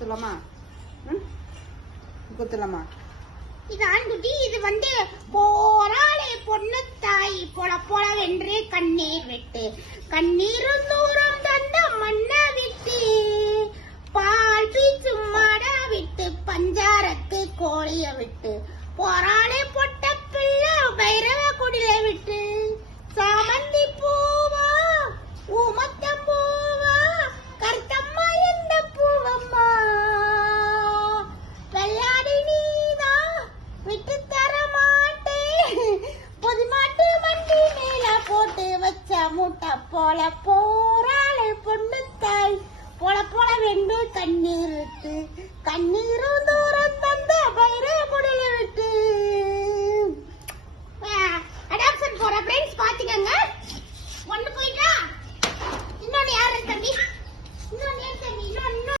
குத்துலாமா ம்? குத்துலாமா இது ஆண்குட்டி இது வந்து போராளே பொண்ணு தாய் பொல பொலவென்று கண்ணீர் விட்டு கண்ணீரும் தூரம் தந்த மண்ண விட்டு பால் பீச்சும் மாட விட்டு பஞ்சாரத்து கோழிய விட்டு போராளே பொட்டு போட்டு வச்ச மூட்டை போல போராளை பொண்ணு தாய். போல போல வெண்டு கண்ணீர் விட்டு கண்ணீரும் தூரம் தந்த பயிரே குடில விட்டு. அடாப்ஷன் போற ஃப்ரெண்ட்ஸ் பாத்துக்கங்க. ஒண்ணு போயிட்டா? இன்னொன்னு யாரு தம்பி? இன்னொன்னு தம்பி? இன்னொன்னு